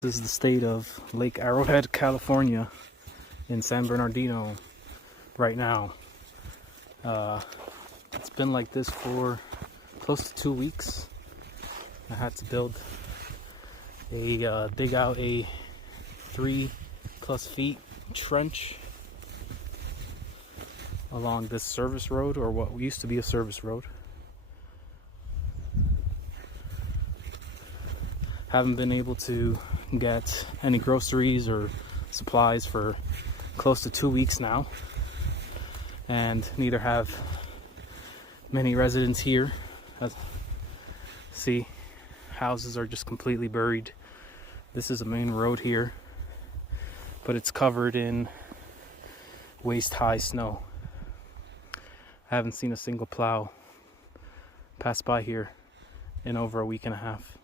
This is the state of Lake Arrowhead, California in San Bernardino right now. It's been like this for close to 2 weeks. I had to dig out a 3+ feet trench along this service road, or what used to be a service road. Haven't been able to get any groceries or supplies for close to 2 weeks now, and neither have many residents here. See, houses are just completely buried. This is a main road here, but it's covered in waist-high snow. I haven't seen a single plow pass by here in over a week and a half.